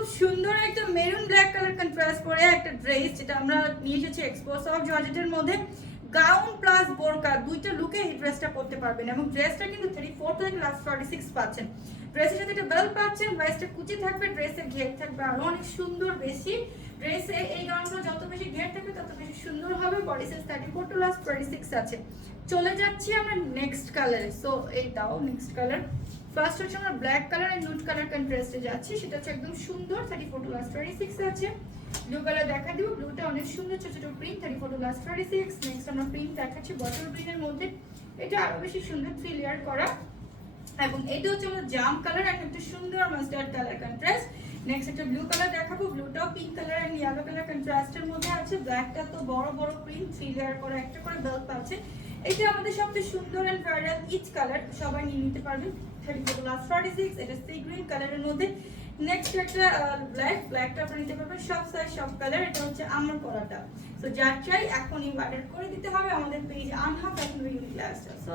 খুব সুন্দর একটা মেরুন ব্ল্যাক কালার কন্ট্রাস্ট করে একটা ড্রেস যেটা আমরা নিয়ে এসেছি এক্সপোজ অফ জর্জেটের মধ্যে। গাউন প্লাস বোরকা দুইটা লুকে এই ড্রেসটা পরতে পারবেন এবং ড্রেসটা কিন্তু থার্টি ফোর থেকে লাস্ট ফর্টি সিক্স পাচ্ছেন ড্রেসের সাথে একটা বেল্ট পাচ্ছেন ওয়েস্টে কুচি থাকবে ড্রেসের ঘের থাকবে আরও অনেক সুন্দর বেশি। ড্রেসে এই গাউনগুলো যত বেশি ঘের থাকবে, তত বেশি সুন্দর হবে। Body size thirty four to last twenty six আছে। চলে যাচ্ছি আমরা নেক্সট কালারে সো এই দাও নেক্সট কালার ফার্স্ট হচ্ছে আমরা ব্ল্যাক কালার আর নুট কালার কন্ট্রাস্টে যাচ্ছি। সেটা হচ্ছে একদম সুন্দর thirty four to last twenty six আছে। ব্লু কালার দেখা দিব। ব্লুটা অনেক সুন্দর, ছোট ছোট print thirty four to last twenty six next আমরা প্রিন্ট দেখাচ্ছি বটল প্রিন্টের মধ্যে। এটা আরও বেশি সুন্দর থ্রি লেয়ার করা। এবং এটা হচ্ছে আমাদের জাম কালার আর একটা সুন্দর মাস্টার্ড কালার কন্ট্রাস্ট নেক্সট একটা ব্লু কালার দেখাবো ব্লুটাও pink colour and yellow colour কন্ট্রাস্টের মধ্যে আছে। ব্ল্যাকটা তো বড় বড় প্রিন্ট থ্রি লেয়ার করে একটা করে বেল্ট আছে। এটা আমাদের সবচেয়ে সুন্দর এন্ড ভাইরাল ইচ কালার সবাই নিয়ে নিতে পারবেন thirty four last forty six এটা সি গ্রিন কালারের মধ্যে। নেক্সট একটা ব্ল্যাক ব্ল্যাকটা আপনারা নিতে পারবেন। সব সাইজ সব কালার এটা হচ্ছে আমার পরাটা তো যার চাই, এখনই অর্ডার করে দিতে হবে। আমাদের পেজে আনহা ফ্যাশন ইউনিক লাইফস্টাইল সো